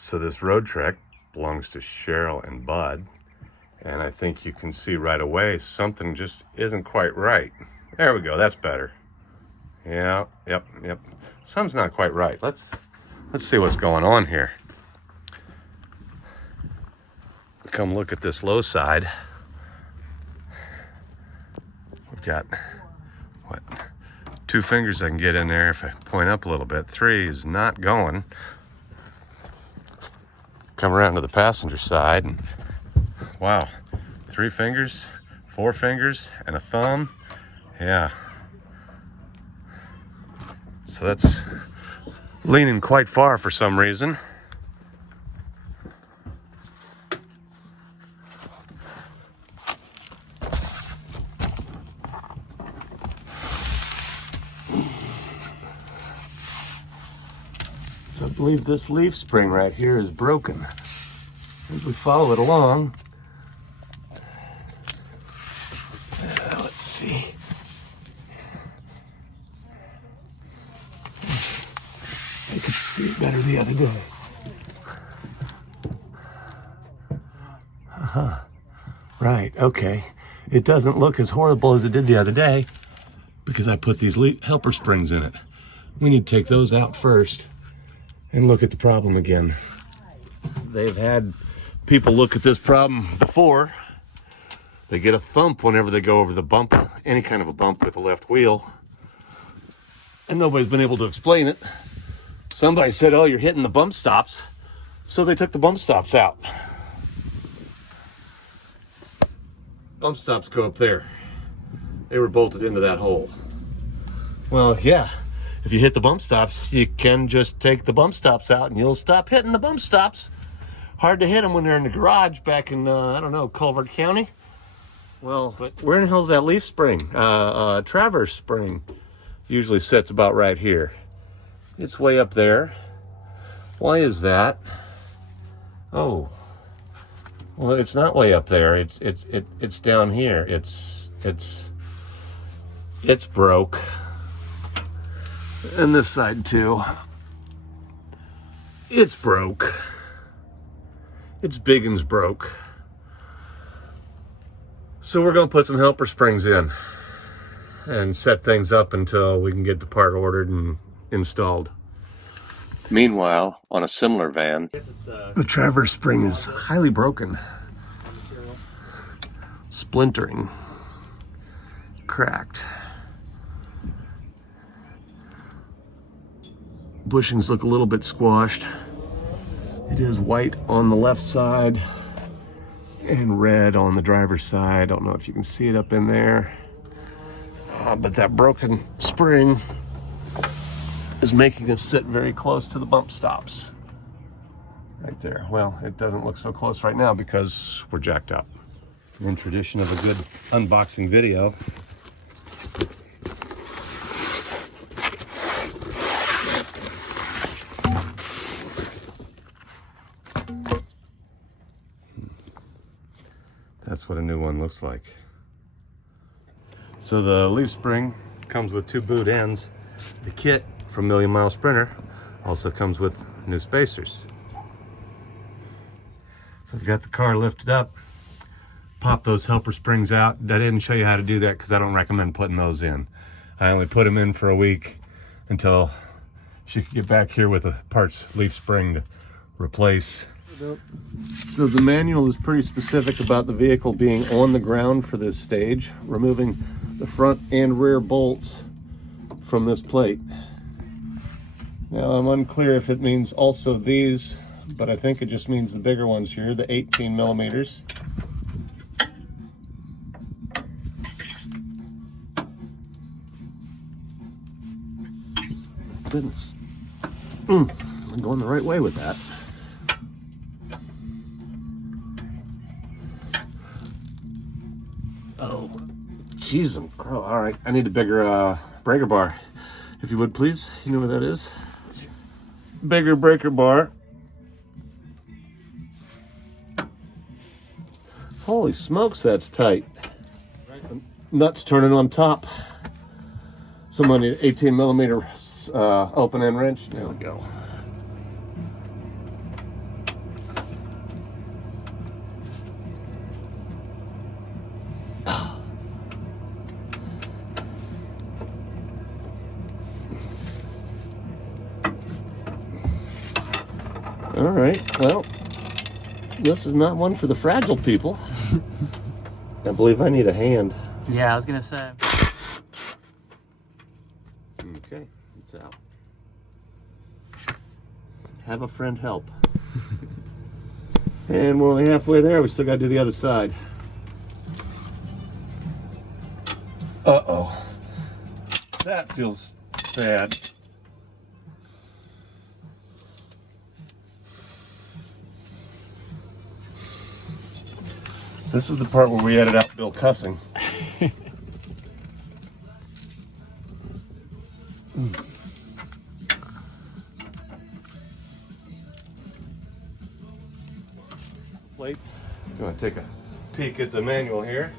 So this road trek belongs to Cheryl and Bud, and I think you can see right away something just isn't quite right. There we go, that's better. Yeah, yep. Something's not quite right. Let's see what's going on here. Come look at this low side. We've got, what, 2 fingers I can get in there if I point up a little bit. 3 is not going. Come around to the passenger side and wow, 3 fingers, 4 fingers, and a thumb. Yeah. So that's leaning quite far for some reason. So I believe this leaf spring right here is broken. As we follow it along, let's see. I could see it better the other day. Right, okay. It doesn't look as horrible as it did the other day because I put these helper springs in it. We need to take those out first and look at the problem again. They've had people look at this problem before. They get a thump whenever they go over the bump, any kind of a bump with the left wheel, and nobody's been able to explain it. Somebody said, oh, you're hitting the bump stops, so they took the bump stops out. Bump stops go up there. They were bolted into that hole. Well, yeah, if you hit the bump stops, you can just take the bump stops out and you'll stop hitting the bump stops. Hard to hit them when they're in the garage back in, I don't know, Culver County. Well, but where in the hell's that leaf spring? Transverse spring usually sits about right here. It's way up there. Why is that? Oh, well, it's not way up there. It's down here. It's broke. And this side too. It's broke. It's big and's broke. So we're gonna put some helper springs in and set things up until we can get the part ordered and installed. Meanwhile, on a similar van, the Transverse spring is highly broken, splintering, cracked. Bushings look a little bit squashed. It is white on the left side and red on the driver's side. I don't know if you can see it up in there, but that broken spring is making us sit very close to the bump stops. Right there. Well, it doesn't look so close right now because we're jacked up. In tradition of a good unboxing video, that's what a new one looks like. So the leaf spring comes with 2 boot ends. The kit from MillionMileSprinter also comes with new spacers. So I've got the car lifted up, pop those helper springs out. I didn't show you how to do that because I don't recommend putting those in. I only put them in for a week until she could get back here with a parts leaf spring to replace. So the manual is pretty specific about the vehicle being on the ground for this stage, removing the front and rear bolts from this plate. Now I'm unclear if it means also these, but I think it just means the bigger ones here, the 18 millimeters. Goodness. I'm going the right way with that. Oh, jeez, all right, I need a bigger breaker bar, if you would please. You know what that is? Bigger breaker bar. Holy smokes, that's tight. Nuts turning on top. Somebody 18 millimeter open end wrench. There we go. All right, well, this is not one for the fragile people. I believe I need a hand. Yeah, I was gonna say. Okay, it's out. Have a friend help. And we're only halfway there. We still got to do the other side. Uh-oh. That feels bad. This is the part where we edit out Bill cussing. Plate. I'm going to take a peek at the manual here.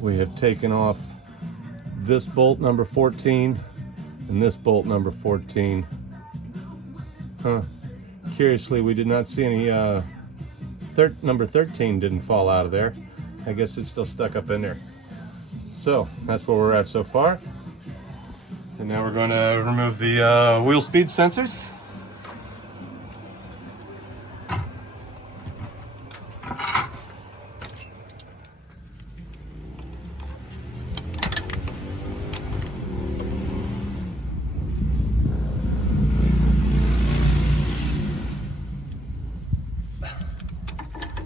We have taken off this bolt number 14 and this bolt number 14. Curiously, we did not see any number 13 didn't fall out of there. I guess it's still stuck up in there. So that's where we're at so far. And now we're going to remove the wheel speed sensors.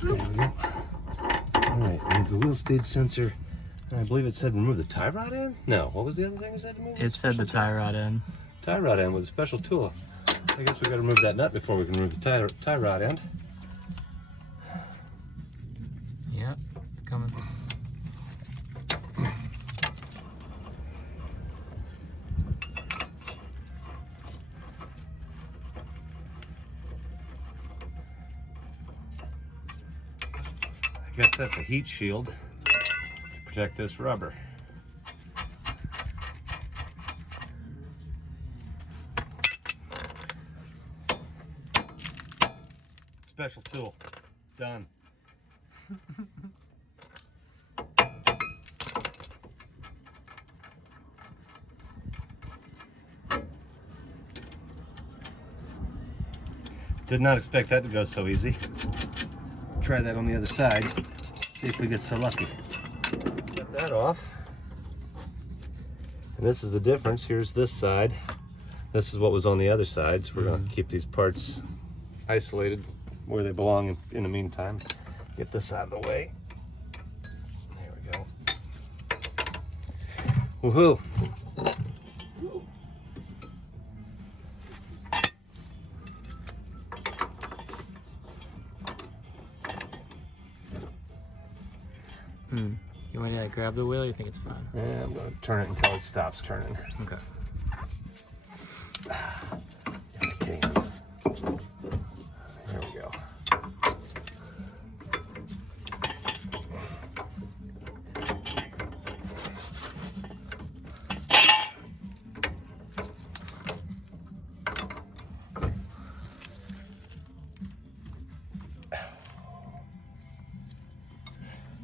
There we go. All right, remove the wheel speed sensor. I believe it said remove the tie rod end? No, what was the other thing it said to move? It said the tie rod end. Tie rod end with a special tool. I guess we got to remove that nut before we can remove the tie rod end. Yep, coming. I guess that's a heat shield to protect this rubber. Special tool. Done. Did not expect that to go so easy. Try that on the other side. See if we get so lucky. Get that off. And this is the difference. Here's this side. This is what was on the other side. So we're going to keep these parts isolated where they belong in the meantime. Get this out of the way. There we go. Woohoo! You want to grab the wheel or you think it's fine? Yeah, I'm going to turn it until it stops turning. Okay. Okay. There we go.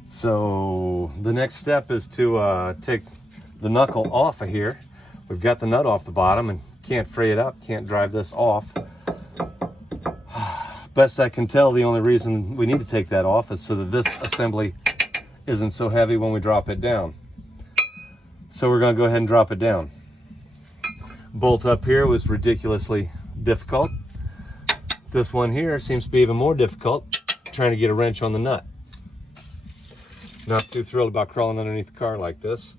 So the next step is to take the knuckle off of here. We've got the nut off the bottom and can't fray it up, can't drive this off. Best I can tell, the only reason we need to take that off is so that this assembly isn't so heavy when we drop it down. So we're going to go ahead and drop it down. Bolt up here was ridiculously difficult. This one here seems to be even more difficult, trying to get a wrench on the nut. Not too thrilled about crawling underneath the car like this.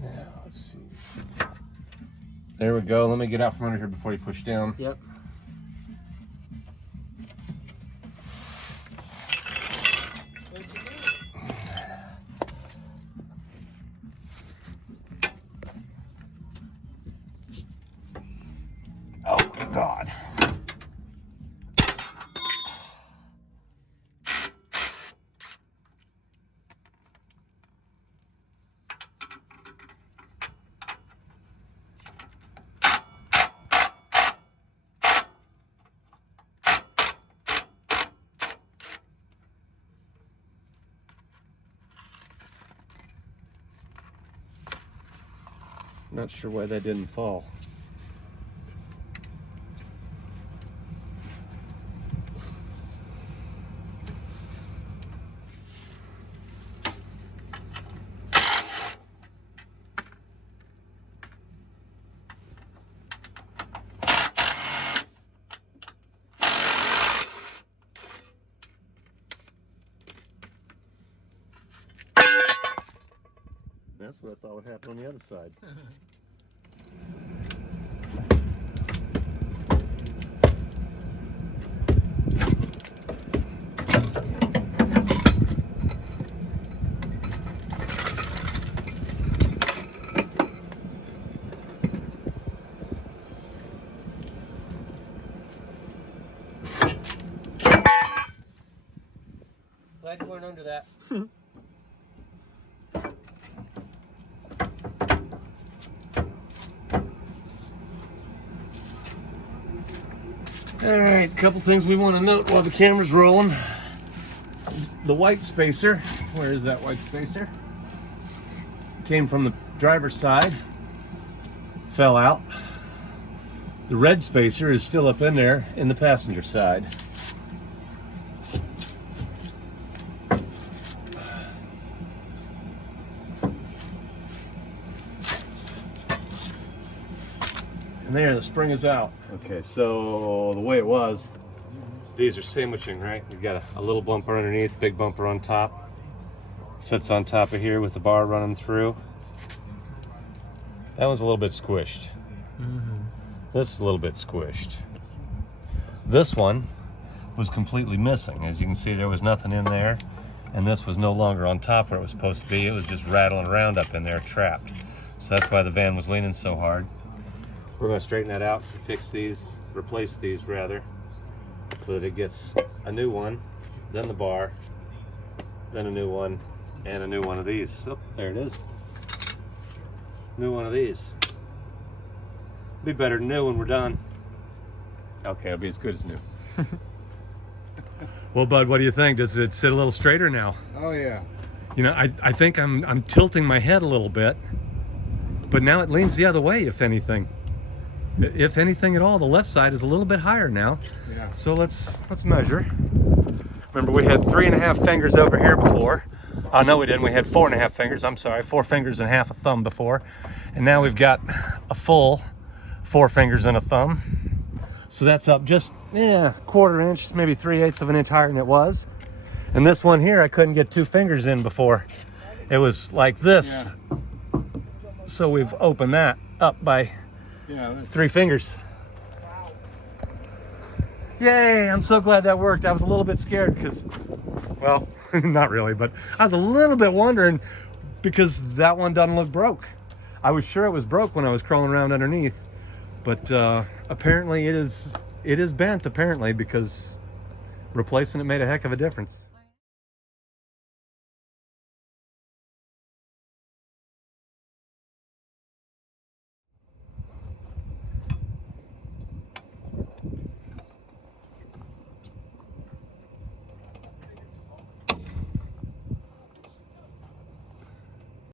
Now, let's see. There we go. Let me get out from under here before you push down. Yep. Oh, God. Not sure why that didn't fall. That's what I thought would happen on the other side. Glad you weren't under that. All right, a couple things we want to note while the camera's rolling. The white spacer, where is that white spacer? Came from the driver's side, fell out. The red spacer is still up in there in the passenger side. And there, the spring is out. Okay, so the way it was, these are sandwiching, right? We've got a little bumper underneath, big bumper on top. Sits on top of here with the bar running through. That one's a little bit squished. This is a little bit squished. This one was completely missing. As you can see, there was nothing in there. And this was no longer on top where it was supposed to be. It was just rattling around up in there, trapped. So that's why the van was leaning so hard. We're going to straighten that out and fix these, replace these rather, so that it gets a new one, then the bar, then a new one, and a new one of these. Oh, there it is. New one of these. Be better than new when we're done. Okay, it'll be as good as new. Well, Bud, what do you think? Does it sit a little straighter now? Oh yeah. You know, I think I'm tilting my head a little bit, but now it leans the other way, if anything. If anything at all, the left side is a little bit higher now. Yeah. So let's measure. Remember, we had 3.5 fingers over here before. No, we didn't. We had 4.5 fingers. I'm sorry, 4 fingers and half a thumb before. And now we've got a full 4 fingers and a thumb. So that's up just, quarter inch, maybe 3/8 of an inch higher than it was. And this one here, I couldn't get 2 fingers in before. It was like this. Yeah. So we've opened that up by 3 fingers. Yay, I'm so glad that worked. I was a little bit scared because, well, not really, but I was a little bit wondering because that one doesn't look broke. I was sure it was broke when I was crawling around underneath, but apparently it is bent, apparently, because replacing it made a heck of a difference.